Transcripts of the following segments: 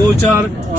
2-4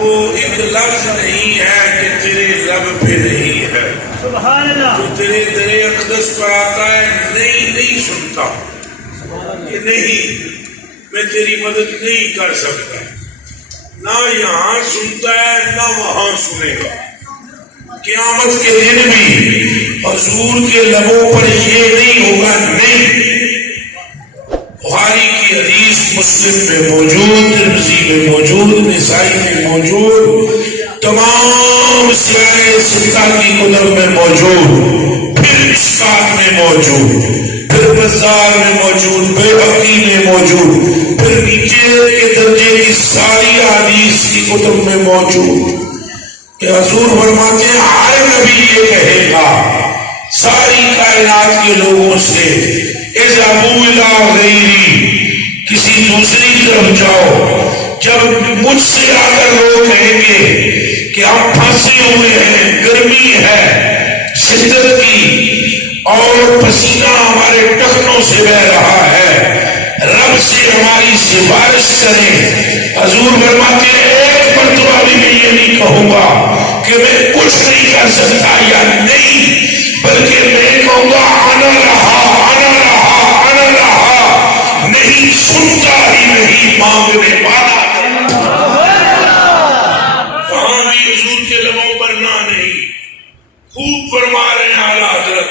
وہ ایک لفظ نہیں ہے کہ تیرے لب پہ نہیں ہے، سبحان اللہ، جو تیرے در اقدس پر آتا ہے نہیں سنتا کہ نہیں میں تیری مدد نہیں کر سکتا، نہ یہاں سنتا ہے نہ وہاں سنے گا۔ قیامت کے دن بھی حضور کے لبوں پر یہ نہیں ہوگا نہیں۔ بخاری کی حدیث مسلم میں موجود، ترمذی میں موجود، نسائی میں موجود، تمام سیاہ ستہ کی کتب میں موجود، پھر مشکات میں موجود، پھر بازار میں موجود، بیہقی میں موجود، پھر نیچے کے درجے کی ساری حدیث کی کتب میں موجود کہ حضور فرماتے ہیں ہر نبی یہ کہے گا ساری کائنات کے لوگوں سے، اذهبوا الى غیری، کسی دوسری طرف جاؤ۔ جب مجھ سے آ کر لوگ کہیں گے کہ ہم پھنسے ہوئے ہیں، گرمی ہے شدت کی اور پسینہ ہمارے ٹخنوں سے بہ رہا ہے، رب سے ہماری سفارش کریں، حضور فرماتے ہیں ایک مرتبہ بھی میں یہ نہیں کہوں گا کہ میں کچھ نہیں کر سکتا یا نہیں، بلکہ میں کہوں گا آنا رہا نہیں، سنتا ہی نہیں، مانگنے والا۔ وہاں بھی حضور کے لبوں پر نہ نہیں، خوب فرما رہے ہیں اعلیٰ حضرت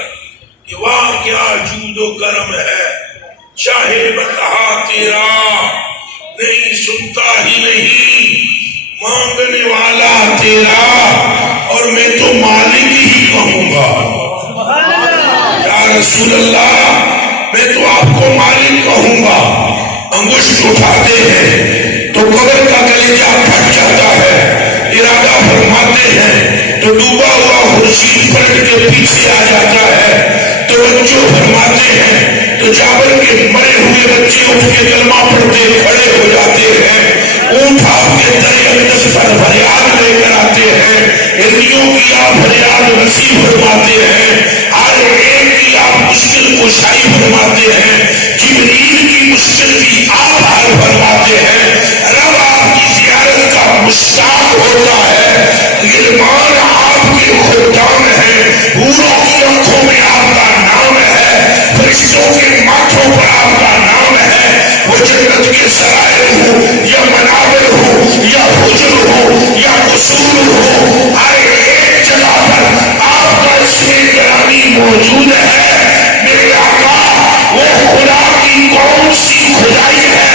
کہ واہ کیا جود و کرم ہے، چاہے بتا تیرا نہیں، سنتا ہی نہیں، مانگنے والا تیرا، اور میں تو مالک ہی کہوں گا۔ یا رسول اللہ میں تو آپ کو مالک کہوں گا۔ انگشت اٹھاتے ہیں تو قبر کا کلیجہ پھٹ جاتا ہے، ارادہ فرماتے ہیں تو ڈوبا ہوا خورشید پلٹ کے پیچھے آ جاتا ہے، توجہ فرماتے ہیں تو جابر کے مرے ہوئے بچے اٹھ کے کلمہ پڑھتے کھڑے ہو جاتے ہیں، اونٹ آپ کے در اقدس پر فریاد لے کر آتے ہیں، ہندیوں کی آپ فریاد نصیب فرماتے ہیں، ہر ایک کی آپ مشکل کشائی فرماتے ہیں، جبریل کی مشکل کی آپ حل فرماتے ہیں، رب آپ کی زیارت کا مشتاق ہوتا ہے، غلمان آپ کے خدام ہیں، حوروں کی آنکھوں میں آپ کا نام ہے، فرشتوں کے ماتھوں پر آپ کا نام ہے، وہ جنت کے سرائر ہو یا منابر ہو یا حجر ہو یا قصور ہو، ہر ایک جگہ پر آپ کا اسم گرامی موجود ہے۔ میرے آقا وہ خدا کی کون سی خدائی ہے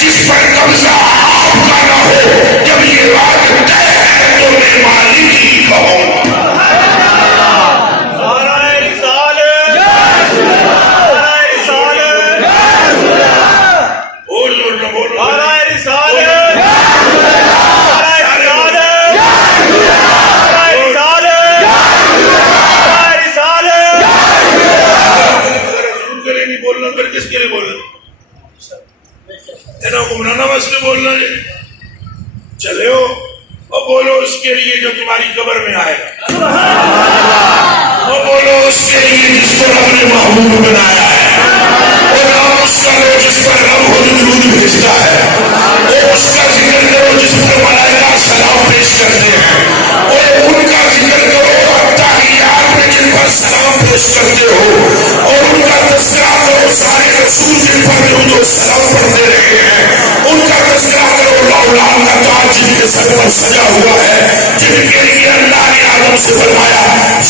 جس پر قبضہ آپ کا نہ ہو؟ جب یہ بات طے ہے تو میں مالک ہی کہوں گا۔ کس کے لیے بولنا ہے نا؟ گمرانا مسئلے بولنا ہے، چلے ہو اور بولو اس کے لیے جو تمہاری قبر میں آئے گا، اور بولو اس کے لیے جس کو رب نے محبوب بنایا ہے، اور نام اس کا لو جس پر رب خود درود بھیجتا ہے، اور اس کا ذکر کرو جس پر ملائکہ سلام پیش کرتے ہیں، اور ان کا ذکر کرو تحیات میں جن پر سلام پیش کرتے ہو، اور ان کا تذکرہ کرو سارے رسول جن پر درود و سلام پڑھتے رہے ہیں، ان کا تذکرہ کرو لولان کا تاج جن کے سر پر سجا ہوا ہے، جن کے لیے اللہ نے آدم سے فرمایا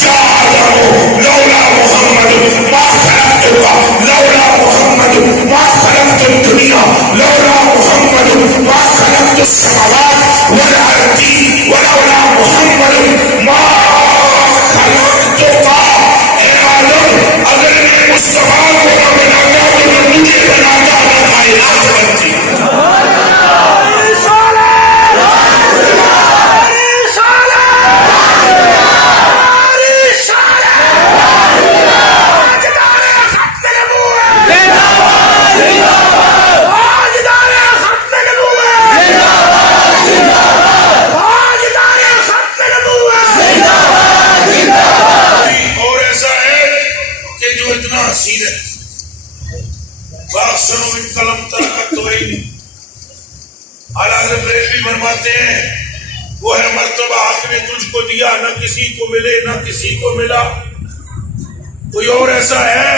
یا آدم لولا محمد ما خلقتک، لولا محمد ما خلقت الدنیا، لولا محمد ما خلقت السماوات والارض، ولولا محمد ما خلقتک۔ اے آدم اگر میں مصطفیٰ کو نہ بناتا تو میں تجھے بناتا نہ کائنات بنتی۔ تجھ کو دیا نہ کسی کو ملے نہ کسی کو ملا. کوئی اور ایسا ہے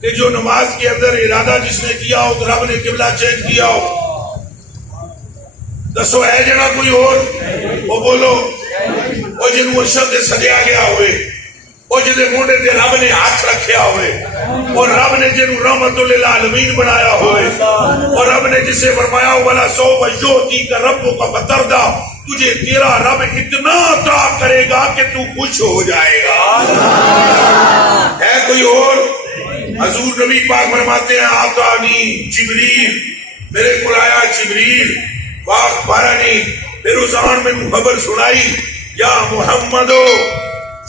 کہ جو نماز کے اندر ارادہ جس نے کیا ہو تو رب نے قبلہ چینج کیا ہو؟ دسو ہے جنا کوئی اور؟ وہ بولو. وہ جن ارشد سے سجیا گیا ہوئے, وہ جن مونڈے تے رب نے ہاتھ رکھیا ہوئے, اور رب نے جن رحمت للعالمین بنایا ہوئے, اور رب نے جسے فرمایا ولا سوف یعطیک ربک فترضی, تجھے تیرا رب اتنا عطا کرے گا کہ تو خوش ہو جائے گا. ہے کوئی اور؟ حضور نبی پاک فرماتے ہیں آتانی جبریل, میرے کو آیا جبریل واخبرنی, پھر اس آن میں خبر سنائی یا محمد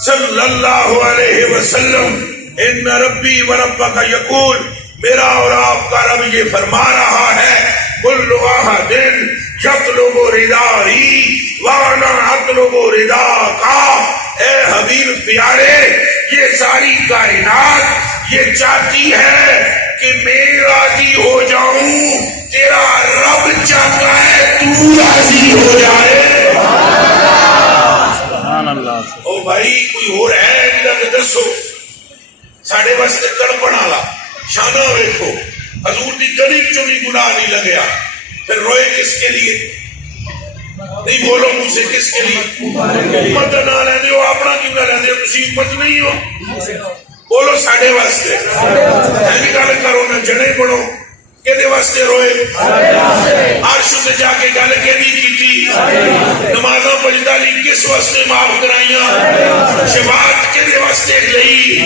صلی اللہ علیہ وسلم ان ربی و ربک یقول, میرا اور آپ کا رب یہ فرما رہا ہے کل واحد یطلب ردائی وانا اطلب رداک. اے حبیب پیارے, یہ ساری کائنات یہ چاہتی ہے کہ میں راضی ہو جاؤں, تیرا رب چاہتا ہے تو راضی ہو جائے. او بھائی کوئی اور ہے کہ دسو ساڑھے واسطے تڑپن والا شانہ ویکھو, حضور دی گلی چوں بھی گناہ نہیں لگیا, پھر روئے کس کے لیے؟ نہیں بولو مجھ سے کس کے لیے؟ امت نہ لے دیو, اپنا کیوں نہ لے دیو, تسی امت نہیں ہو. بولو ساڑھے واسطے ایسی گل کرو نہ جنے پڑھو کہ واسطے روئے, عرش سے جا کے گل کہ کی تھی, نمازاں پڑھتا لی کس واسطے معاف کرائیاں, شفاعت کے واسطے گئی,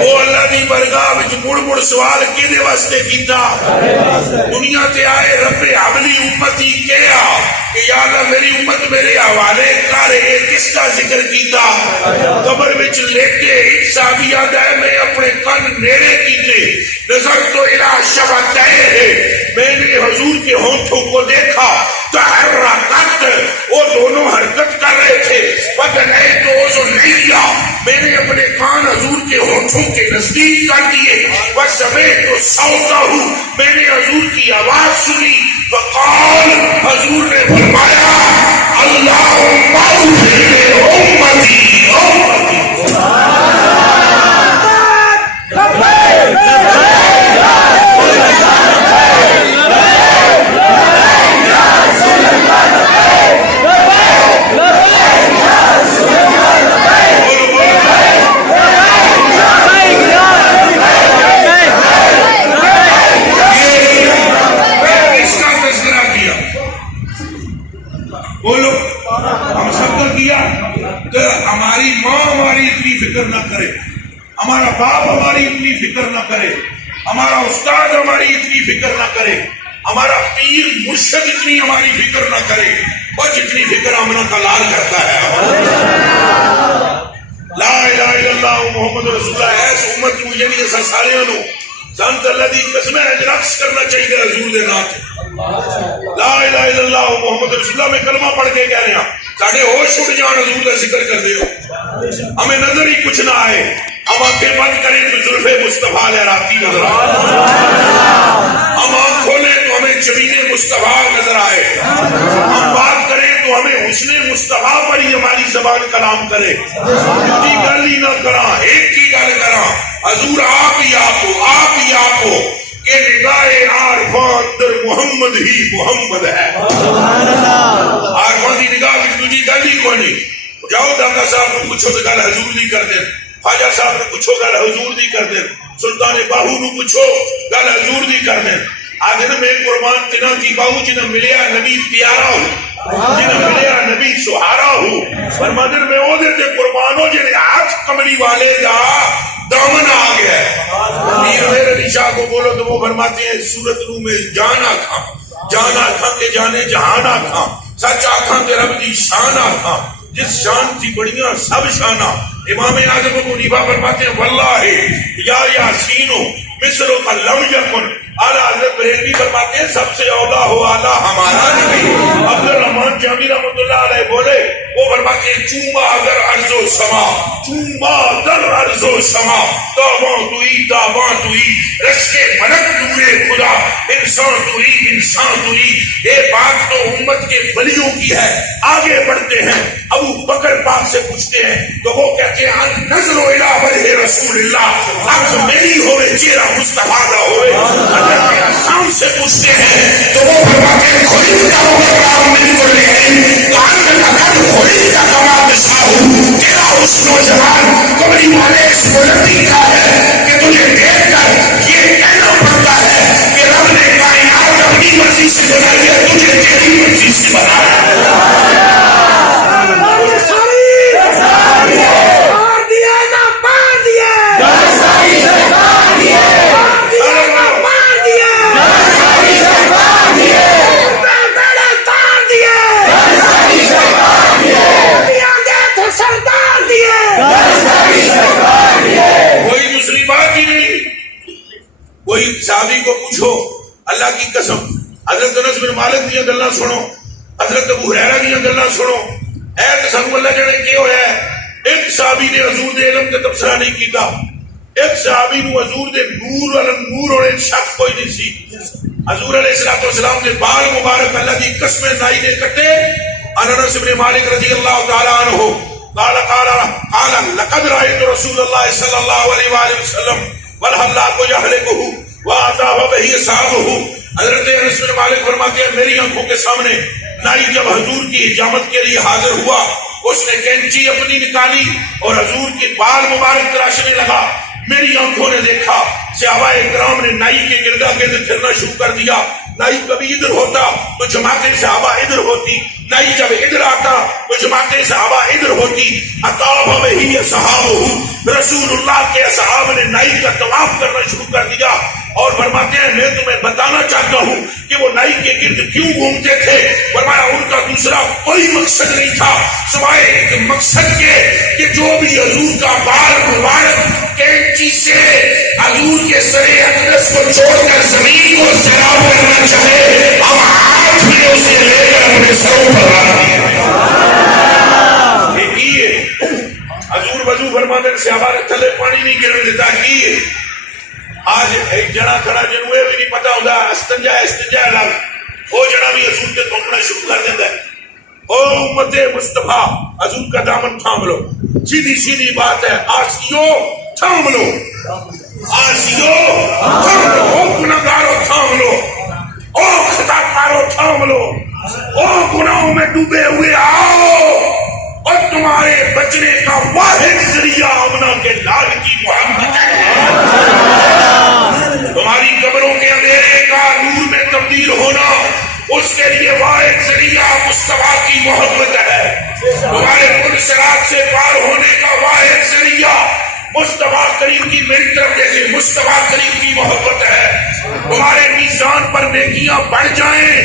وہ اللہ دی برگاہ وچ مڑ مڑ سوال کے واسطے کیتا, دنیا تے آئے رب حبلی امتی کیا کہ یا اللہ میری امت میرے حوالے کر, کس کا ذکر کیتا, قبر وچ لیٹے ایک صحابی یاد ہے میں اپنے کن نیڑے کیتے, نظر تو الہ شفتین, میں نے حضور کے ہونٹوں کو دیکھا, تحرکت, وہ دونوں حرکت کر رہے تھے, وَدَنَيْتُ أُذُنَيَّ, میں نے اپنے کان حضور کے ہونٹوں کے نزدیک کر دیے, وَسَمِعْتُ صَوْتَهُ, میں نے حضور کی آواز سنی, فقال, حضور نے فرمایا اللہم اغفر لأمتی, امتی ہماری ماں ہماری اتنی فکر نہ کرے, ہمارا باپ ہماری اتنی فکر نہ کرے, ہمارا استاد ہماری اتنی فکر نہ کرے, ہمارا پیر مرشد اتنی ہماری فکر نہ کرے, اور جتنی فکر آمنہ کا لال کرتا ہے. لا الہ الا اللہ محمد رسول اللہ. ایس امت کو یعنی ایسا سالیاں نو جانت اللہ دی قسم ہے رقص کرنا چاہیے حضور دے نام. لا الہ الا اللہ محمد رسول اللہ میں کلمہ پڑھ کے کہہ رہے ہیں, ساڑھے ہوش اٹھ جان حضور کا ذکر کر دے ہو, ہمیں نظر ہی کچھ نہ آئے, ہم آنکھیں بند کریں تو زلف مصطفیٰ لہراتی نظر آئے, ہم آنکھ کھولیں تو ہمیں جبین مصطفیٰ نظر آئے, ہم بات کریں تو ہمیں حسن مصطفیٰ پر ہی ہماری زبان کلام کرے, کی گل ہی نہ کرا, ایک کی گل کرا, حضور آپ ہی آپ ہو, آپ ہی آپ ہو کہ نگاہ عارفان در محمد ہی محمد ہے. عارفان دی نگاہ کی تجھی گل ہی کو نہیں. جاؤ داتا صاحب کو پوچھو تو گل حضور نہیں کر دیں, خواجہ صاحب کو پوچھو گل حضور نہیں کر دیں, سلطان باہو نو پوچھو گل حضور نہیں کر دیں. آدھے میں قربان تینا کی باہو جنہ ملیا نبی پیارا ہو, جنہ ملیا نبی سہارا ہو, فرمادر میں او دیتے قربانوں جنہ ہاتھ کمری والے دا دامن آ گیا ہے. پیر میر علی شاہ کو بولو تو وہ فرماتے ہیں سورت رو میں جان آکھاں, جان آکھاں کے جانے جہان آکھاں, سچ آکھاں کے رب دی شان آکھاں, جس شان تھی بڑیاں سب شانہ. امام اعظم ابو حنیفہ فرماتے ہیں واللہ یا یاسینو مصروں کا لم یکن. اعلیٰ حضرت بریلوی فرماتے ہیں سب سے اولا ہو اعلیٰ ہمارا نبی. عبد الرحمن جامی رحمۃ اللہ علیہ بولے, وہ فرماتے فرماتے ہیں چوما در عرض و سما، چوما در عرض و سما، تاباں توئی رشک ملک نور خدا، انسان توئی. یہ بات تو امت کے ولیوں کی ہے. آگے بڑھتے ہیں، ابو بکر پاک سے پوچھتے ہیں تو وہ کہتے ہیں نظر الی وجہ رسول اللہ، آنکھ میری ہوئے چہرہ مصطفیٰ کا ہوئے. حضرت حسان سے پوچھتے ہیں تو وہ فرماتے ہیں خلیفہ اللہ من کل علم کان لقد خلیفہ کما تشاء، تیرا حسن و جمال کبھی والے اس بلندی کا ہے کہ تجھے دیکھ کر یہ کہنا پڑتا ہے کہ رب نے کائنات اپنی مرضی سے بنائی ہے، تجھے تیری مرضی سے بنایا. کوئی صحابی کو پوچھو اللہ کی قسم، حضرت انس بن مالک دیا گلاں سنو، حضرت ابو ہریرہ دیا گلاں سنو، اے تے سانو اللہ جانے کی ہویا ہے. ایک صحابی نے حضور دے علم تے تبصرہ نہیں کیتا، ایک صحابی نو حضور دے نور ہونے شک کوئی نہیں سی. حضور علیہ الصلوۃ والسلام دے بال مبارک اللہ دی قسم نائی نے کٹے. انس بن مالک رضی اللہ تعالی عنہ قال لقد رأيت رسول الله صلی اللہ علیہ وآلہ وسلم والحلاق يحلقه وعذاب به صحابه. حضرت انس بن مالک فرماتے ہیں میری آنکھوں کے سامنے نائی جب حضور کی حجامت کے لیے حاضر ہوا، اس نے کینچی اپنی نکالی اور حضور کے بال مبارک تراشنے لگا. میری آنکھوں نے دیکھا صحابہ کرام نے نائی کے گردا گرد پھرنا شروع کر دیا. نائی کبھی ادھر ہوتا تو جماعتیں صحابہ ادھر ہوتی، نائی جب ادھر آتا تو جماعتیں صحابہ ادھر ہوتی. اطاف بہ صحابہ، رسول اللہ کے اصحاب نے نائی کا طواف کرنا شروع کر دیا. اور فرماتے ہیں میں تمہیں بتانا چاہتا ہوں کہ وہ نائی کے گرد کیوں گھومتے تھے. فرمایا ان کا دوسرا کوئی مقصد نہیں تھا سوائے ایک مقصد کے کہ جو بھی حضور کا بال مبارک کینچی سے حضور کے سر اقدس کو چھوڑ کر زمین کو سیراب کرنا چاہے، ہم ہاتھ میں اسے لے کر اپنے سروں پر رکھ دیا. دیکھیے حضور وضو فرماتے سے ہمارے تھلے پانی نہیں گرنے دیتا. کی آج ایک جنا کھڑا جنوں یہ بھی نہیں پتا ہوتا استنجا لفظ وہ جنا بھی حضور کے تھوکنا شروع کر دیتا ہے. او امت مصطفیٰ حضور کا دامن تھام لو، سیدھی بات ہے. آسیو تھام لو، آسیو تھام لو، او گناہگارو تھام لو، او خطا کارو تھام لو، او گناہوں میں ڈوبے ہوئے آؤ، اور تمہارے بچنے کا واحد ذریعہ آمنہ کے لال کی محبت ہے. تمہاری قبروں کے اندھیرے کا نور میں تبدیل ہونا، اس کے لیے واحد ذریعہ مصطفیٰ کی محبت ہے. تمہارے پل صراط سے پار ہونے کا واحد ذریعہ مصطفیٰ کریم کی میری طرف دیکھیں مصطفیٰ کریم کی محبت ہے. تمہارے میزان پر نیکیاں بڑھ جائیں،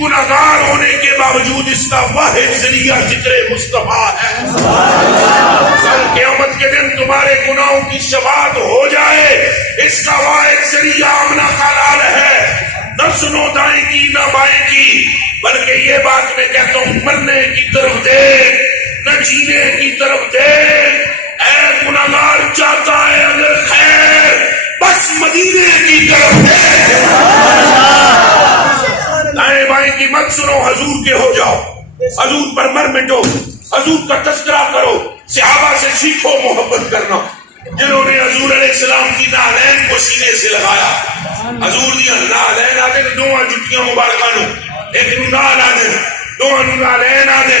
گناہگار ہونے کے باوجود اس کا واحد ذریعہ ذکر مصطفیٰ ہے. کل قیامت کے دن تمہارے گناہوں کی شفاعت ہو جائے، اس کا واحد ذریعہ آمنہ کا لال ہے. نہ سنو دائیں کی نہ بائیں کی، بلکہ یہ بات میں کہتا ہوں مرنے کی طرف دیکھ نہ جینے کی طرف دیکھ. اے گناہگار چاہتا ہے اگر خیر بس مدینے کی طرف دیکھ. دائیں بائیں کی مت سنو، حضور کے ہو جاؤ، حضور پر مر مٹو، حضور کا تذکرہ کرو. صحابہ سے سیکھو محبت کرنا، جنہوں نے حضور علیہ السلام کی نعلین کو سینے سے لگایا. حضور دیا نعلین آدھے دوہاں جتیاں مبارکہ نو ایک نو نال آدھے دوہاں نو نعلین آدھے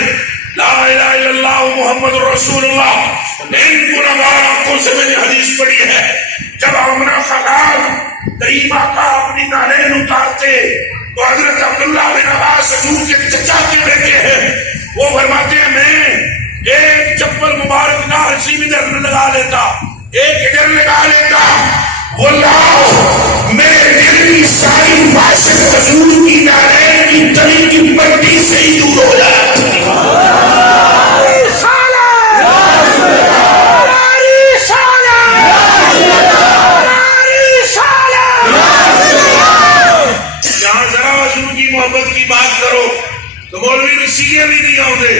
لا الہ الا اللہ محمد رسول اللہ. ان گناہگار آنکھوں سے میں نے حدیث پڑھی ہے جب آمنہ کا لال کریم آقا اپنی نعلین اتارتے تو حضرت عبداللہ بن عباس حضور کے چچا کے بیٹے ہیں، وہ فرماتے ہیں میں ایک چپل مبارک نال سیم ادھر لگا لیتا ایک ادھر لگا لیتا، واللہ میرے دل کی ساری باشد حضور کی نعلین کی تلی کی پٹی سے ہی دور ہو جائے. محبت کی بات کرو تو مولوی میں سینے بھی نہیں آؤ دے.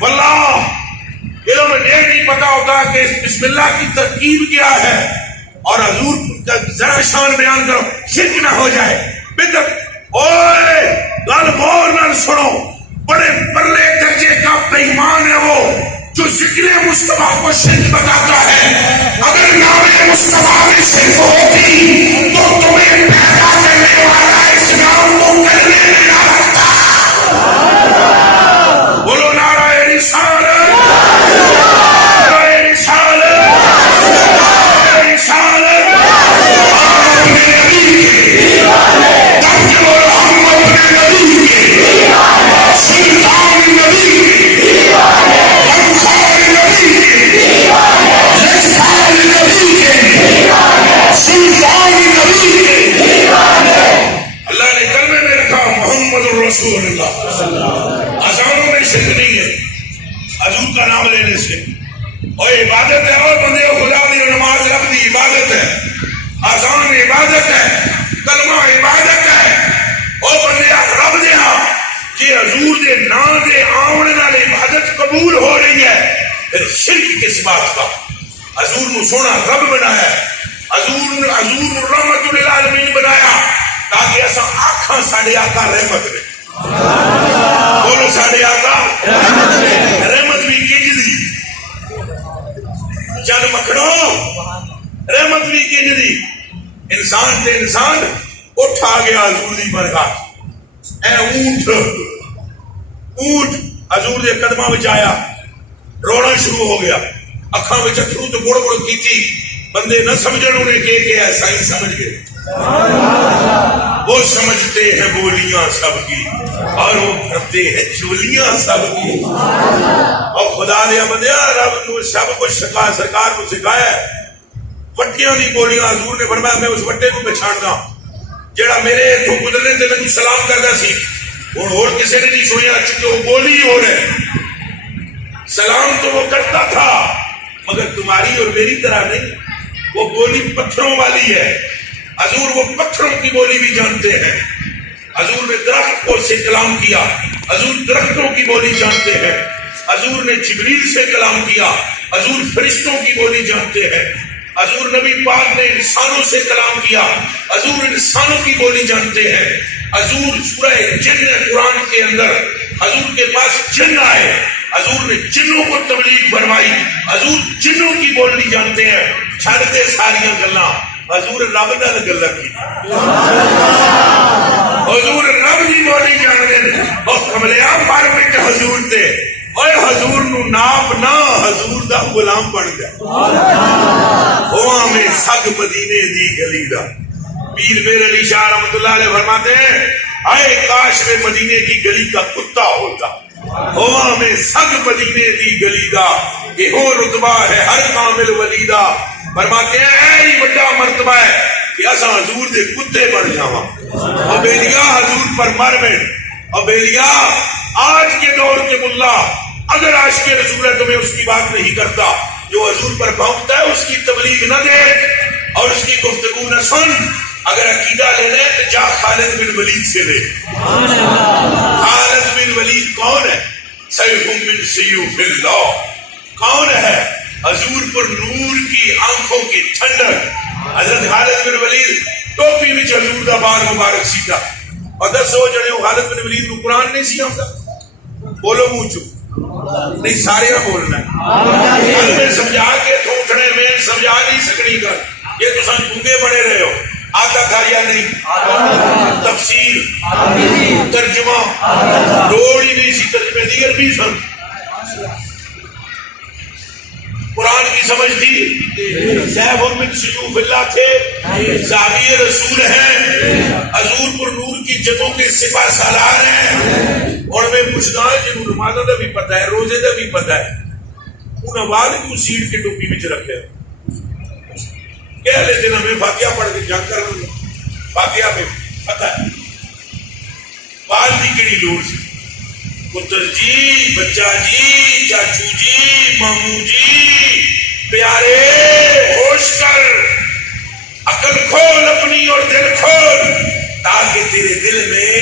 واللہ جب یہ نہیں پتا ہوتا کہ بسم اللہ کی ترکیب کیا ہے اور حضور کا ذرا شان بیان کرو شرک نہ ہو جائے بدعت اوئے گل غور نہ سنو بڑے پرلے درجے کا بےایمان ہے وہ جو ذکر مصطفیٰ کو شرک بتاتا ہے. اگر نام مصطفیٰ میں شرک ہوتی تو تمہیں پیدا کرنے والا اس نام کو کرنے میں نہ رکھتا. بولو نعرہ رسالت، نعرہ رسالت، نعرہ رسالت. اپنے نبی کے تب کہ بولو ہم اپنے نبی کے سلطان نبی کے غمخوار نبی کے لشکار نبی کے سلطان نبی کے. اللہ نے کلمے میں رکھا محمد الرسول اللہ. اذانوں میں شرک نہیں ہے حضور کا نام لینے سے، اور عبادت ہے. اور بندے خدا دی نماز رب دی عبادت ہے، اذان عبادت ہے، کلمہ عبادت ہے. اور بندے رب دیا کہ حضور دے نام دے آمنے نال عبادت قبول ہو رہی ہے، پھر شرک کس بات کا؟ حضور نو سونا رب بنایا ہے، حضور رحمت للعالمین بنایا تاکہ ایسا آنکھاں ساڑے آقا رحمت میں. بولو ساڑے آقا رحمت بھی کنج دی جن مکھڑو رحمت بھی کنج دی. انسان تے انسان اٹھ آ گیا حضور دی برکات. اے اونٹ حضور دے قدماں وچ آیا، رونا شروع ہو گیا، اکھاں وچ اتھرو تو گڑ گڑ کیتی. بندے نہ سمجھن انہیں کہ ایسا ہی سمجھ گئے. وہ سمجھتے ہیں بولیاں سب کی اور وہ کرتے ہیں چولیاں سب کی. اور خدا دیا بندیا رب نے سب کچھ سرکار کو سکھایا ہے. وٹیاں دی بولیاں حضور نے فرمایا میں اس وٹے کو پہچاندا جڑا میرے تو گزرنے تے مینوں سلام کردا سی. ہن اور کسی نے نہیں سنیا چونکہ وہ بولی ہو رہے. سلام تو وہ کرتا تھا مگر تمہاری اور میری طرح نہیں. وہ بولی پتھروں والی ہے. حضور وہ پتھروں کی بولی بھی جانتے ہیں. حضور نے درخت کو سے کلام کیا، حضور درختوں کی بولی جانتے ہیں. حضور نے جبریل سے کلام کیا، حضور فرشتوں کی بولی جانتے ہیں. حضور نبی پاک نے انسانوں سے کلام کیا، حضور انسانوں کی بولی جانتے ہیں. حضور سورہ جن قرآن کے اندر حضور کے پاس جن آئے، حضور نے جنوں کو تبلیغ فرمائی، حضور جنوں کی بولی جانتے ہیں. چھڑ دے ساریاں گلاں، حضور رب نال گلاں کی، حضور رب دی بولی جان دے. اور کملیاں مر مٹ حضور تے اوے حضور نو ناپ نہ حضور دا غلام بن گیا. ہواں میں سگ مدینے دی گلی دا. پیر میر علی شاہ رحمۃ اللہ علیہ فرماتے ہیں آئے کاش میں مدینے کی گلی کا کتا ہوتا. ہواں میں سگ مدینے دی گلی دا یہ رتبہ ہے ہر کامل ولی دا. فرماتے ہیں اے بڑا مرتبہ ہے کہ اسا حضور دے کتے بن جاواں. ابیلیا حضور پر مر میں. ابیلیا آج کے دور کے ملا اگر عاشق رسول ہے تمہیں اس کی بات نہیں کرتا، جو حضور پر بھونکتا ہے اس کی تبلیغ نہ دے اور اس کی گفتگو نہ سن. اگر عقیدہ لینا ہے تو جا خالد بن ولید سے لے. خالد بن ولید کون ہے؟ سیف من سیوف اللہ. کون ہے؟ حضور پر نور کی آنکھوں کی ٹھنڈک. حضرت خالد بن ولید ٹوپی وچ حضور دا بال مبارک سیدھا. اور دسو جڑے خالد بن ولید کو قرآن نہیں سی آتا؟ بولو منہ چو نہیں سارے بولنا ہے. میں سمجھا کے تھوکنے میں سمجھا نہیں سکنی گل. یہ تو سن گونگے بڑے رہے ہو. آتا تھا یا نہیں؟ تفسیر ترجمہ لوڑ ہی نہیں سی. ترجمے دیگر بھی سن. قرآن کی سمجھ تھی. سیف من سیوف اللہ تھے، صحابی رسول ہیں، حضور پر نور کی جگہوں کے سپاہ سالار ہیں. اور میں پوچھتا ہوں جنہوں نمازوں کا بھی پتہ ہے، روزے کا بھی پتہ ہے، انہیں بعد کیوں سیٹ کے ٹوپی میں رکھے؟ کہہ لیتے نا میں فاتحہ پڑھ کے جنگ کر لوں. فاتحہ میں پتہ ہے بال کی کیڑی لوڑ سی. پتر جی، بچہ جی، چاچو جی، مامو جی، پیارے ہوش کر، عقل کھول اپنی اور دل کھول تاکہ تیرے دل میں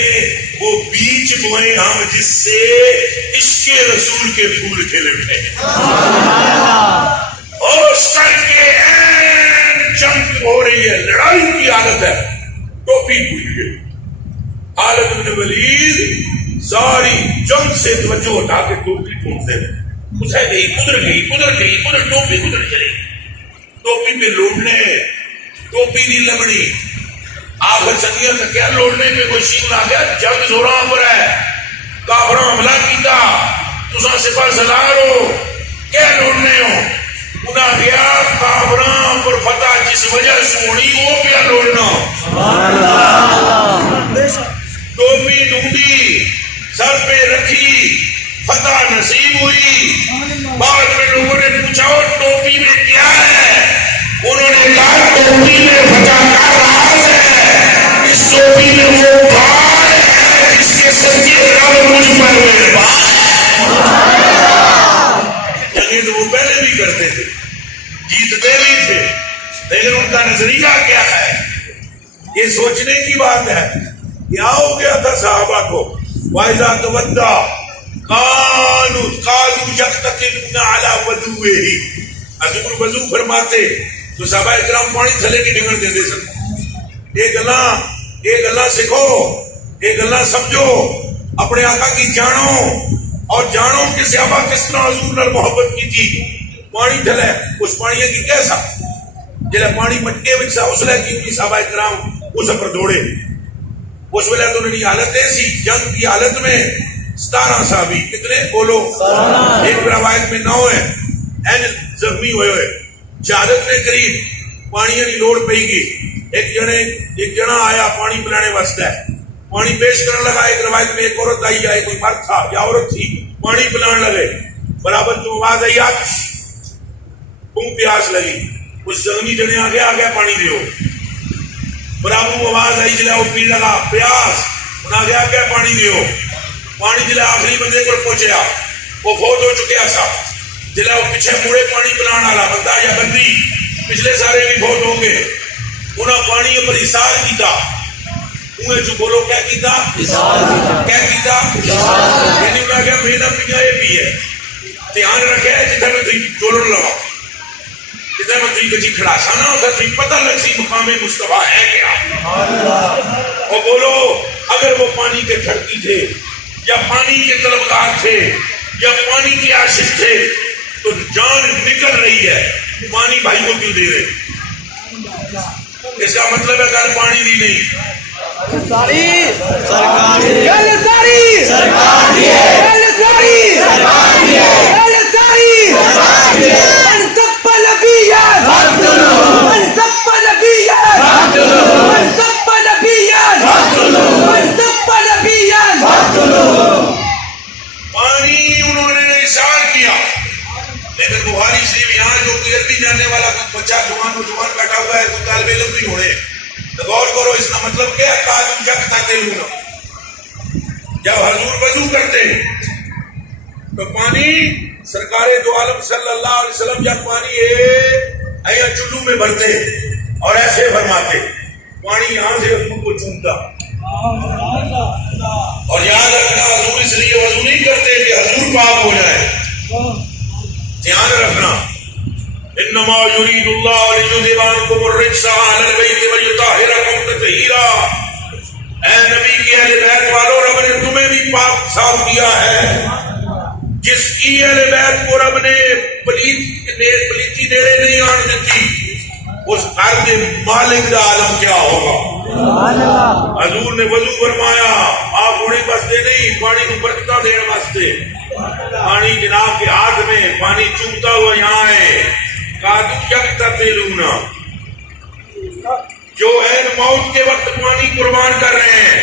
وہ بیج بوئے ہم جس سے عشق رسول کے پھول کھلے تھے. ہوش کر کے جنگ ہو رہی ہے, لڑائی کی حالت ہے, ٹوپی بھول گئی. خالد بن ولید ساری جنگ سے توجہ اٹھا کے ٹوپی ڈھونڈتے ہیں. اسے گئی, کدھر گئی, ٹوپی کدھر چلی. ٹوپی پہ لوٹنے, ٹوپی نہیں لبڑی. آخر سنگیا کا کیا لوٹنے پہ کوئی شیون آ گیا, جنگ زوراں پر ہے, کافراں حملہ کیتا, تساں سپاہ سالار ہو, کیا لوٹنے ہو. انہاں گیا کافراں پر فتح جس وجہ سے ہونی وہ کیا لوٹنا. ٹوپی ڈھونڈی, سر پہ رکھی, فتح نصیب ہوئی. بعد میں لوگوں نے پوچھا ٹوپی میں کیا ہے, انہوں نے کہا ٹوپی میں فتح کا راز ہے, اس ٹوپی میں وہ بال ہے جس کے سچے رب مجھ پر مہربان. جنگیں تو وہ پہلے بھی کرتے تھے, جیتتے بھی تھے, لیکن ان کا نظریہ کیا ہے, یہ سوچنے کی بات ہے. کیا ہو گیا تھا صحابہ کو, وَإِذَا تَوَدَّعَ قالوا يقتتلون على وضوئه. حضور وضو فرماتے تو صحابہ اکرام پانی تھلے کی ڈنگن دیندے سن. ایک اللہ سکھو, ایک اللہ سمجھو, اپنے آقا کی جانو, اور جانو کہ صحابہ کس طرح حضور نے محبت کی تھی. پانی تھلے, اس پانی کی کیسا جلے پانی مٹکے وچ سا اس لے کی صحابہ اکرام اس پر دوڑے. اس ویلے تو انہوں نے حالت ایسی, جنگ کی حالت میں 17 صحابی, کتنے بولو, ایک روایت میں 9 ہے, این زخمی ہوئے, شہادت کے قریب پانی کی لوڑ پئی گی. ایک جنا آیا پانی پلانے واسطے, پانی پیش کرنے لگا. ایک روایت میں ایک عورت آئی, یا کوئی مرد تھا یا عورت تھی, پانی پلانے لگے. برابر تو آواز آئی آتش, پیاس لگی. اس زخمی جنے آگے پانی دیو. برابر آواز آئی, جلا وہ پی لگا پیاس, انہیں آگے پانی دیو. پانی جلا آخری بندے کو پہنچیا, وہ فوت ہو چکے سا. جلا وہ پیچھے مڑے پانی پلانے والا بندہ یا بندی, پچھلے سارے بھی فوت ہو گئے. انہیں پانی پر حساب کیتا. انہیں جو بولو کیا کیتا, کیا کیتا, یعنی انہیں کیا میرا پیا یہ بھی ہے. دھیان رکھے جتنے میں تھی چولن لگا, جتنے میں تھی کچھ کھڑا سانا ہوتا تھی پتہ لگ سی مقام مصطفیٰ ہے کیا. اور بولو اگر وہ پانی کے دھرتی تھے, یا پانی کے طلبگار تھے, یا پانی کے عاشق تھے, تو جان نکل رہی ہے, پانی بھائی کو کیوں دے رہے. اس کا مطلب ہے اگر پانی دی نہیں, پانی انہوں نے اشار کیا. لیکن بخاری شریف یہاں جو عربی جاننے والا بچہ جوان بیٹھا ہوا ہے, کوئی طالب علم نہیں ہوئے, تو غور کرو اس کا مطلب کیا ہے. قالوا يقتتلون, جب حضور وضو کرتے تو پانی سرکار دو عالم صلی اللہ علیہ وسلم جب پانی ایسا چلو میں بھرتے اور ایسے فرماتے, پانی یہاں سے حضور کو چومتا. اور یاد رکھنا حضور اس لیے وضو نہیں کرتے کہ حضور پاک ہو جائے. دھیان رکھنا, انما یرید اللہ لیذھب عنکم الرجس اہل البیت ویطہرکم تطہیرا. اے نبی کے اہل بیت والو, رب نے تمہیں بھی پاک صاف کیا ہے. جس کی اہل بیت کو رب نے پلیتی نیڑے نہیں آن دیتی, اس گھر کے مالک کا عالم کیا ہوگا. حضور نے وضو فرمایا, آپ ہونے واسطے نہیں, پانی کو برکتہ دینے واسطے. پانی جناب کے ہاتھ میں, پانی چومتا ہوا یہاں ہے. قالوا يقتتلون, جو ہے موت کے وقت پانی قربان کر رہے ہیں,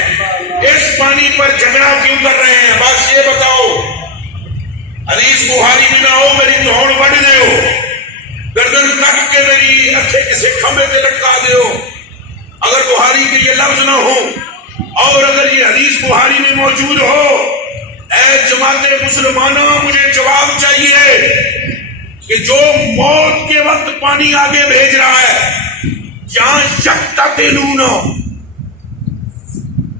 اس پانی پر جھگڑا کیوں کر رہے ہیں. بس یہ بتاؤ, حدیث بخاری میں نہ ہو میری دھوڑ بڑھ دے ہو, گردن کٹ کے میری اچھے کسی کھمبے پہ لٹکا دے ہو. اگر بخاری کے یہ لفظ نہ ہو, اور اگر یہ حدیث بخاری میں موجود ہو, اے جماعت مسلمانوں مجھے جواب چاہیے کہ جو موت کے وقت پانی آگے بھیج رہا ہے, جہاں یقتتلون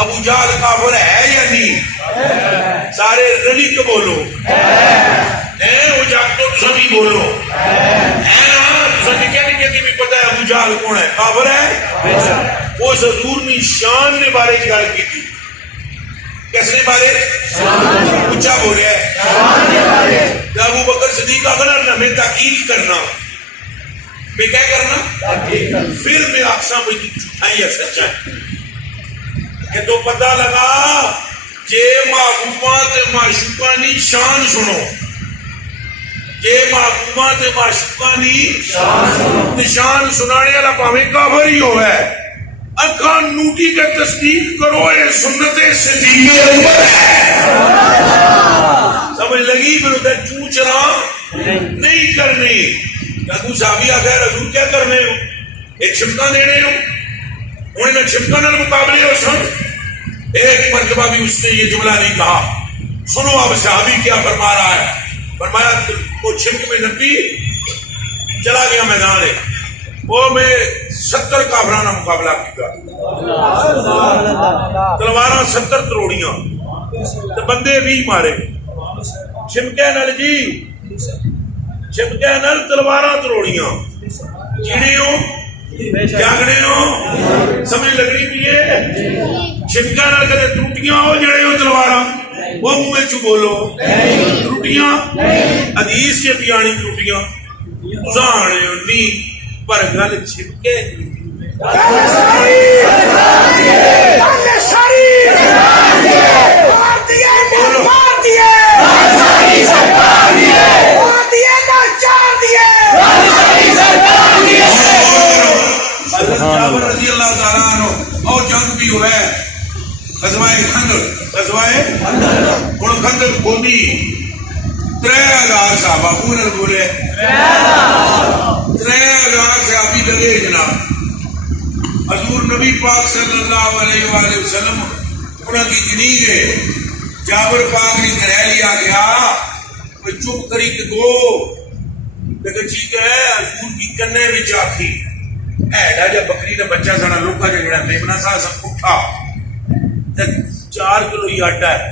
ابو جہل کافر ہے یا نہیں؟ سارے رلی کے بولو ہے وہ جب تو سبھی بولو ہے نا؟ سبھی کہنے کی بھی پتہ ہے ابو جہل کون ہے؟ کافر ہے. اس حضور نے شان نے بارے گل کی تھی. کس نے بارے اچھا بول رہا ہے ابو بکر صدیق آخر میں تحقیق کرنا میں کیا کرنا پھر میں آخساں بھائی جھوٹا یا سچا ہے کہ تو پتہ لگا جے محبوبات معشوقانی شان سنو جے محبوبات معشوقانی شان سنانے والا پاویں کافر ہی ہوا ہے. اکھان نوٹی کا تصدیق کرو یہ سنت صدیق اکبر ہے. سمجھ لگی پھر ادھر چوچنا نہیں کرنی. تو صحابی آخر حضور کیا کرنے ہو ایک چھمکا دینے ہو انہیں نہ چھمکا نہ مقابلے ہو سن. ایک مرتبہ بھی اس نے یہ جملہ نہیں کہا. سنو اب صحابی کیا فرما رہا ہے. فرمایا وہ چھمک میں نبی چلا گیا میدان ہے وہ میں 70 کافرانہ مقابلہ کیا تلواراں 70 تروڑیاں تو بندے بھی مارے چھمکے نل جی چھمکے نل تلواراں تروڑیاں جینے ہو جاگنے ہو سمجھ لگنی بھی ہے. چھمکے نل کدے ٹوٹیاں ہو جڑے ہو تلواراں وہ منہ میں چو بولو ٹوٹیاں حدیث کے بیانی ٹوٹیاں ازانے نہیں پر گل چھمکے رضی اللہ تعالیٰ عنہ اور جنگ بھی ہوئے غزوائے خندق غزوائے خندق کھولی 3000 صحابہ پورے بولے 3000 صحابی لگے جناب. حضور نبی پاک صلی اللہ علیہ وآلہ وسلم انہوں کی جنید ہے جابر پاک نے کرہ لیا گیا کوئی چپ کری کہ دو لیکن ٹھیک ہے حضور کی کنے وچ آکھی ایڈا جا بکری دا بچہ ساڑا لوکا جا جڑا میمنا سا سب اٹھا 4 کلو ہی آٹا ہے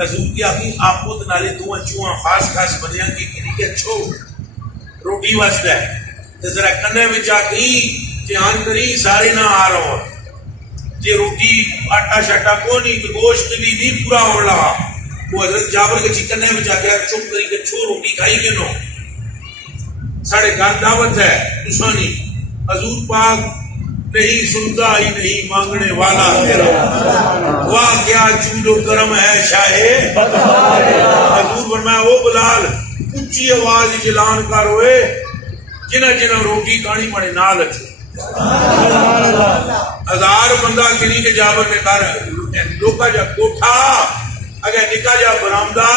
حضور کی آخی آپ کو تنالے دو چوہاں خاص خاص بنیاں کی کنی کے چھو روٹی واسطہ ہے تو ذرا کنے وچ آخی دھیان کری سارے نہ آ رہا ہوں جی روٹی آٹا شاٹا کو نہیں تو گوشت بھی نہیں پورا ہو رہا. وہ حضرت جابر کے چکنے میں جا کے چپ کری کے چھو روٹی کھائی کے نو ساڑھے گھر دعوت ہے دشمنی حضور پاک نہیں سنتا ہی نہیں مانگنے والا تیرا واہ کیا جود و کرم ہے شاہے حضور فرمایا وہ بلال اونچی آواز اعلان کر ہوئے جنہ جنہ روٹی کھانی پڑے نال اچھو 1000 بندہ کنی کے جابر نے کر لوکا جا کوٹھا اگر نکا جا برامدہ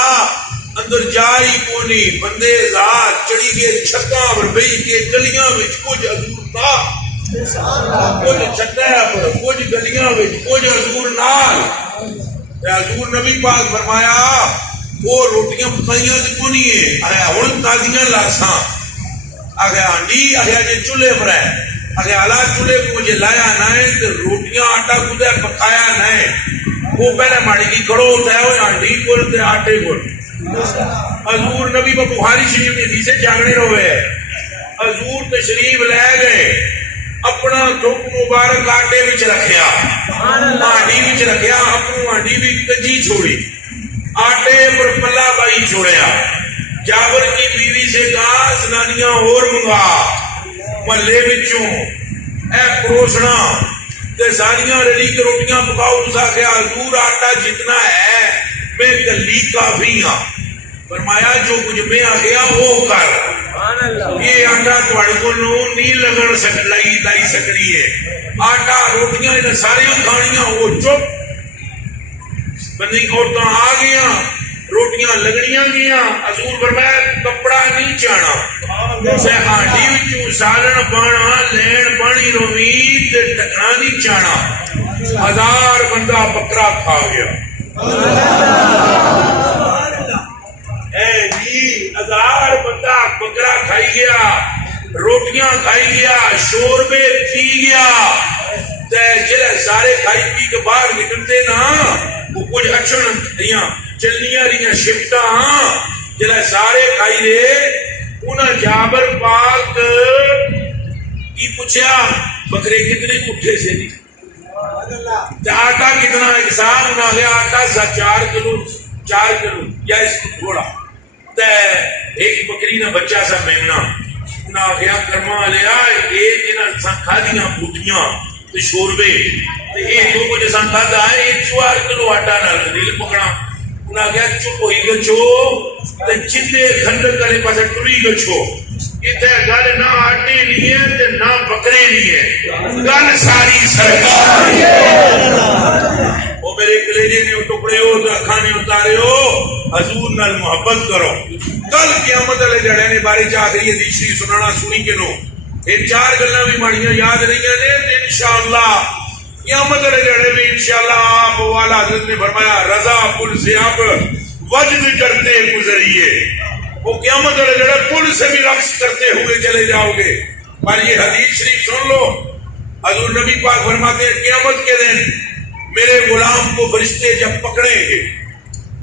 اندر جائی کونی بندے ذات چڑی کے چھکا وربئی کے گلیاں وچ کچھ حضور کا کچھ چھکا پر کچھ گلیاں وچ کچھ حضور نال حضور نبی پاک فرمایا وہ روٹیاں پکائیاں تے کونی ہے ارے ہن تازیاں لاساں اگر ہانڈی اگر جے چولہے پر ہے اگر اعلیٰ چولہے کو مجھے لایا نہ ہے تو روٹیاں آٹا کدے پکایا نہ ہے وہ پہلے ماڑی کی کھڑو ہوتا ہے وہ ہانڈی کو تے آٹے کو حضور نبی کو بخاری شریف نے حدیث جاگنے روے حضور تشریف لے گئے اپنا تھوک مبارک آٹے وچ رکھیا ہانڈی وچ رکھیا اپنی ہانڈی بھی کجی چھوڑی آٹے پر پلا بائی چھوڑیا جابر کی بیوی سے کہا زنانیاں اور منگا محلے وچوں اے پروسنا تے ساریاں رلی کے روٹیاں پکاؤ اسا کہ حضور آٹا جتنا ہے میں گلی کافی ہاں فرمایا جو کچھ میں آ گیا وہ کر یہ آٹا تھوڑے کو نہیں لگن لائی سکری ہے آٹا روٹیاں انہیں ساریاں کھانیاں وہ چپ بندی عورتاں آ گیا روٹیاں لگنیاں گیا حضور فرمایا کپڑا نہیں چانا سے ہانڈی وچوں سالن پانا لین پانی روی تے ٹکنا نہیں چانا 1000 بندہ بکرا کھا گیا اے جی 1000 بندہ بکرا کھائی گیا روٹیاں کھائی گیا شوربے پی گیا جلے سارے کھائی پی کے باہر نکلتے نا وہ کچھ اچھن چلنیاں رہیاں شفٹا جلے سارے کھائی رے انہاں جابر پاک کی پوچھا بکرے کتنے پٹھے سے نہیں آٹا کتنا اقسام انہاں گیا آٹا سا 4 کلو یا اس کو تھوڑا ایک بکری نہ بچہ سا میمنا انہاں گیا کرما لیا ایک انہاں کھا دیا بوٹیاں شوربے یہ دو کو جیسا کھاتا ہے 4 کلو آٹا نہ دل پکڑا انہاں کیا چپ ہوئی گچھو تے چندے کھنڈ کرے پاسے ٹری گچھو اتنے گل نہ آٹے لیے تے نہ بکرے لیے گل ساری سرکار وہ میرے کلیجے نے ٹکڑے ہو تو اکھانے اتارے ہو حضور نال محبت کرو کل قیامت والے جڑے نے بارے چ آخری حدیث شریف سنانا سنی کے نو یہ 4 گلاں بھی ماڑیاں یاد رہی نے انشاءاللہ قیامت والے جڑے بھی انشاءاللہ آپ والا حضرت نے فرمایا رضا پل سے آپ وجد کرتے گزریے وہ قیامت والے جڑے پل سے بھی رقص کرتے ہوئے چلے جاؤ گے پر یہ حدیث شریف سن لو حضور نبی پاک فرماتے ہیں قیامت کے دن میرے غلام کو فرشتے جب پکڑیں گے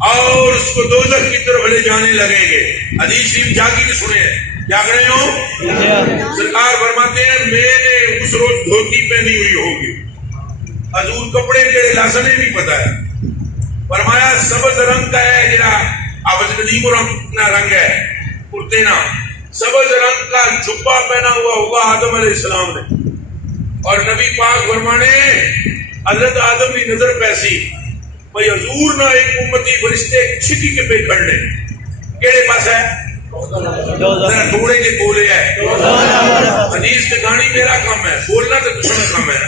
اور اس کو دوزخ کی طرف لے جانے لگیں گے حدیث شریف جاگی کے سنے جاگ رہے ہو سرکار فرماتے ہیں میں نے اس روز دھوتی پہنی ہوئی ہوگی حضور کپڑے جڑے لاسنے بھی پتا ہے فرمایا سبز رنگ کا ہے جڑا آواز قدیم رنگ ہے کرتے نا سبز رنگ کا جبہ پہنا ہوا ہوگا آدم علیہ السلام نے اور نبی پاک فرمانے حضرت آدم کی نظر پیسی بھائی حضور نہ ایک امتی فرشتے چھکی کے پہ کھڑ لیں کیڑے پاس ہے ذرا تھوڑے کے بولے ہے حدیث کے گاڑی میرا کام ہے بولنا تو دوسرا کام ہے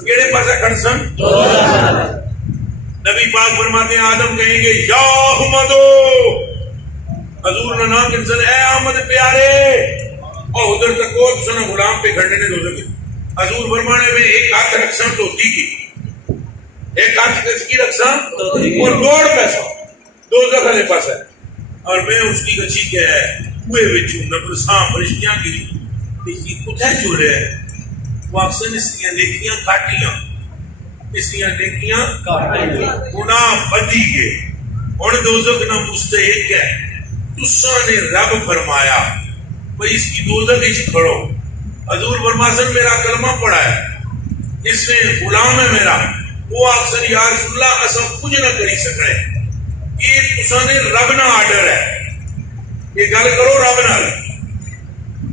کیڑے پاس ہے کھڑسن نبی پاک فرماتے ہیں آدم کہیں گے یا احمدو حضور نے نام کنسن اے احمد پیارے اور ادھر تک کو سنا غلام پہ کھڑنے نے دوزر کے حضور فرمانے میں ایک ہاتھ رکھسن تو کی ایک ہاتھ کس کی رکھسن اور دوڑ پیسا دوزر خلے پاس ہے اور میں اس کی گچھی کے ہے ہوئے وچوں نبر ساں فرشتیاں کی دیکھی کتھے جو رہے وہ اکثر اس لیے نیکیاں کاٹیاں اس لیے نیکیاں گناہ بدی گئے اور دوزخ نہ مستحق ہے تسا نے رب فرمایا بھئی اس کی دوزخ اچھ کھڑو حضور فرماسن میرا کلمہ پڑھا ہے اس نے غلام ہے میرا وہ اکثر یا رسول اللہ اسم کچھ نہ کری سکڑے یہ تسا نے رب نہ آڈر ہے یہ گل کرو رب نہ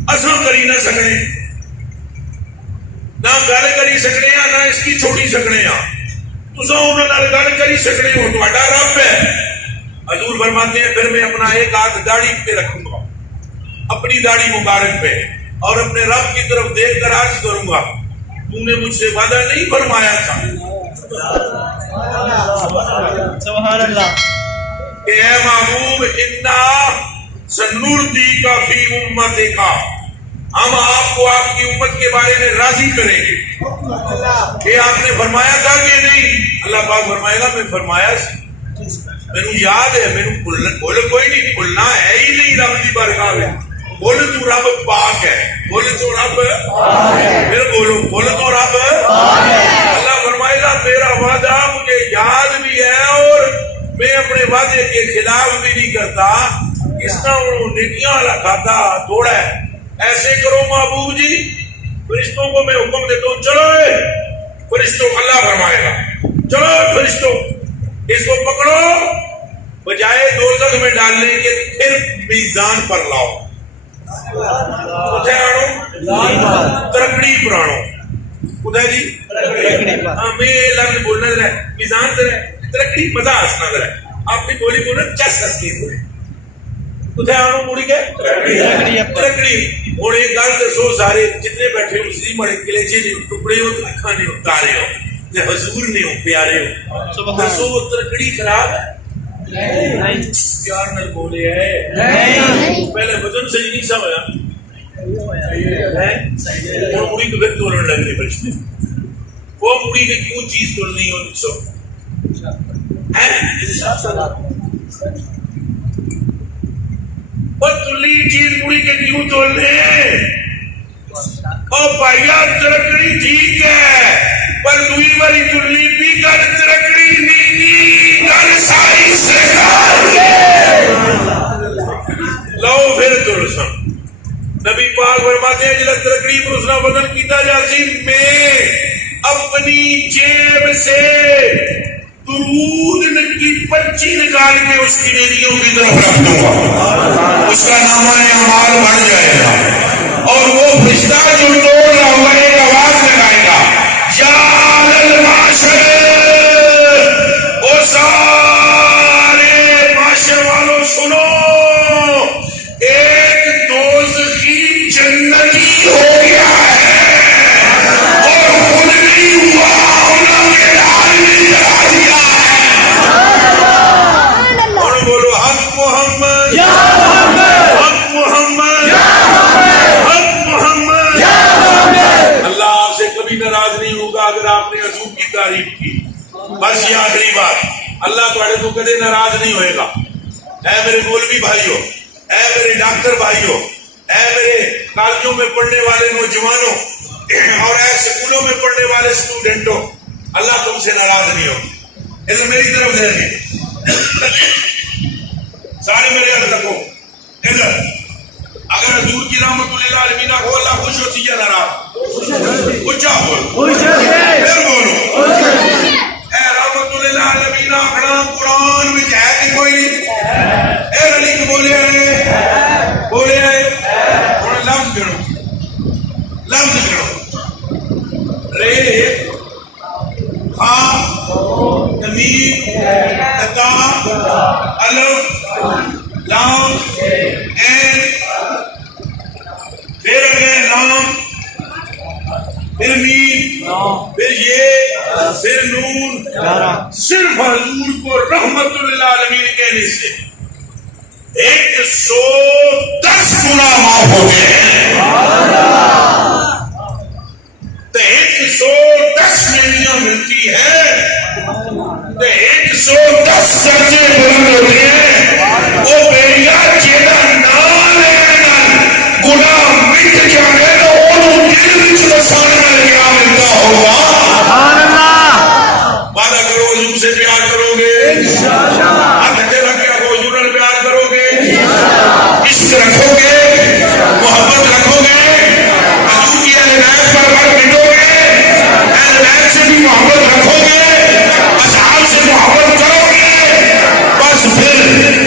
اسم کری نہ سکڑے نہ گل کری سکنے ہاں نہ اس کی چھوڑی سکنے ہاں تسا انہوں نے گل کری سکنے ہو تو اڈا رب ہے حضور فرماتے ہیں پھر میں اپنا ایک ہاتھ داڑھی پہ رکھوں گا اپنی داڑھی مبارک پہ اور اپنے رب کی طرف دیکھ کر عرض کروں گا تو نے مجھ سے وعدہ نہیں فرمایا تھا سبحان اللہ کہ اے محبوب انا سنردی کا فی امت کا ہم آپ کو آپ کی امت کے بارے میں راضی کریں گے کہ آپ نے فرمایا تھا کہ نہیں اللہ پاک فرمائے گا میں فرمایا میں نے یاد ہے میں نے بولے کوئی نہیں بھولنا ہے ہی نہیں رب دی بارگاہ میں بولے تو رب پاک ہے بولے تو رب پھر بولو بولے تو رب اللہ فرمائے گا میرا وعدہ مجھے یاد بھی ہے اور میں اپنے وعدے کے خلاف بھی نہیں کرتا اس طرح انہوں نیکیاں والا کھاتا تھوڑا ہے ایسے کرو محبوب جی فرشتوں کو میں حکم دیتا ہوں چلو فرشتوں اللہ فرمائے گا چلو فرشتوں اس کو پکڑو بجائے دوزخ میں ڈالنے کے پھر میزان پر لاؤ کتھے آنو ترکڑی پر آنو کتھے جی میں لفظ بولنا ذرا میزان ذرا ترکڑی مزہ ہسنا ذرا آپ کی بولی بولنا چس ہسنی تھوڑی کتھے آنو موڑی کے ترکڑی اور ایک گل دسو سارے جتنے بیٹھے ہو سی بڑے کلیجے نے ٹکڑے ہو تو کھانے اتارے ہو تے حضور نے ہو پیارے ہو دسو وہ ترکڑی خراب ہے پیار نال بولے ہے پہلے وزن صحیح نہیں سا ہویا اور مڑی کو پھر تولن لگ رہے فرشتے وہ مڑی کے کیوں چیز تولنی ہو سو اور تلی چیز مڑی کے کیوں تولنے اور بھائیا ترکڑی ٹھیک ہے پر دوئی باری تلی بھی گل ترکڑی نہیں گل ساری سرکار لو پھر ترسن نبی پاک فرماتے ہیں جلد ترکڑی پر اس نے بدل کیتا جاسی میں اپنی جیب سے درود کی پرچی نکال کے اس کی نیکیوں کی طرف رکھ دوں گا اس کا نامہ اعمال بڑھ جائے گا اور وہ فرشتہ جو توڑ رہا ہوگا ایک آواز لگائے گا یا للمعاشر او سارے معاشر والوں سنو ایک دوزخی جنتی ہو گیا ہے اور خود نہیں ہوا انہوں نے ڈال میں جلا دیا ہے اور بولو حق محمد یا محمد حق محمد یا محمد حق محمد یا محمد اللہ آپ سے کبھی ناراض نہیں ہوگا اگر آپ نے حضور کی تعریف کی بس یہ آخری بات اللہ تھوڑے کو کدے ناراض نہیں ہوئے گا اے میرے مولوی بھائیوں اے میرے ڈاکٹر بھائیوں اے میرے کالجوں میں پڑھنے والے نوجوانوں اور اے سکولوں میں پڑھنے والے اسٹوڈنٹوں اللہ تم سے ناراض نہیں ہوگا ادھر میری طرف دیکھیں سارے میرے حد رکھو ادھر اگر حضور کی رحمت اللہ علیہ ہو اللہ خوش ہو سی یا ناراض اچھا بولو پھر بولو اے رحمت اللہ علیہ اکڑا قرآن میں ہے کہ کوئی نہیں اے علی کو بولے آئے بولے آئے تھوڑا لفظ گڑو رے خا تمیم تتا الف لام این پھر اگے لام پھر میم پھر یہ پھر نون صرف حضور کو رحمت للعالمین کہنے سے 110 گنا معاف ہو گئے تو 110 نیکیاں ملتی ہے تو 110 درجے بلند ہوتے ہیں وہ بیڑیا جیڑا نام لینا گناہ مٹ جانے تو انہوں دل وچ وسانے میں کیا ملتا ہوگا سبحان اللہ وعدہ کرو حضور سے پیار کرو گے انشاءاللہ ہاتھ رکھ کے حضور سے پیار کرو گے عشق رکھو گے محبت رکھو گے حضور کی اہل بیت پر بڑھ مٹو گے اہل بیت سے بھی محبت رکھو گے اصحاب سے محبت کرو گے بس پھر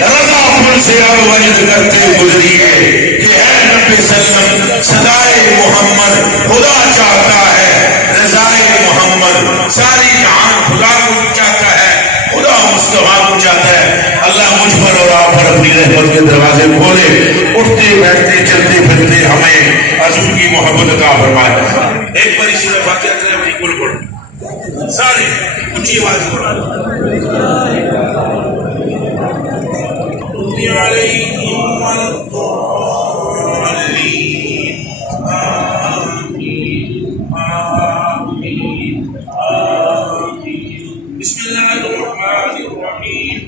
رضا پھر سے اب وجد کرتے گزریے یہ ہے نبی سلم صدائے محمد خدا چاہتا ہے رضائے محمد ساری جہان خدا کو چاہتا ہے خدا مصطفیٰ کو چاہتا ہے اللہ مجھ پر اور آپ پر اپنی رحمت کے دروازے کھولے اٹھتے بیٹھتے چلتے پھرتے ہمیں حضور کی محبت عطا فرمائے ایک بار اسی میں فاتحہ کریں میری کل پڑھ سارے اونچی آواز پڑھو علیہم الضالین آمین آمین آمین بسم اللہ الرحمن الرحیم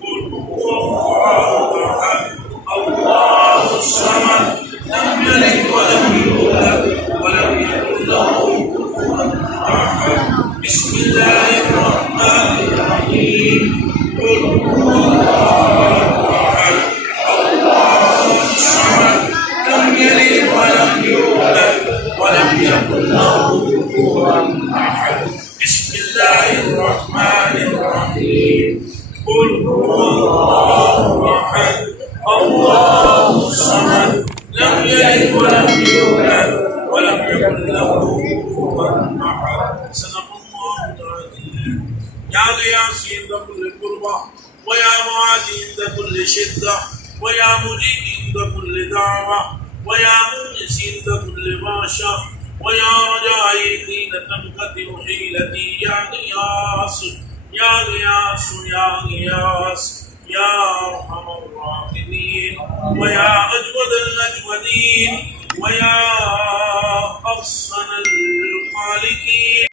قل هو الله احد الله الصمد لم يلد ولم يولد ولم يكن له كفوا احد بسم اللہ الرحمن الرحیم قل هو الله احد الله الصمد لم يلد ولم يولد ولم يكن له كفوا احد بسم اللہ الرحمن الرحیم قل هو الله احد الله الصمد لم يلد ولم يولد ولم يكن له كفوا احد صدق الله العظيم يا غياث عند كل قربة ويا معاذ عند كل شدة ويا مجيب عند كل دعوة ويا مونس عند كل باشا ويا رجائي حين تنقطع حيلتي يا غياث يا غياث يا غياث يا ارحم الراحمين ويا اجود الاجودين ويا احسن الخالقين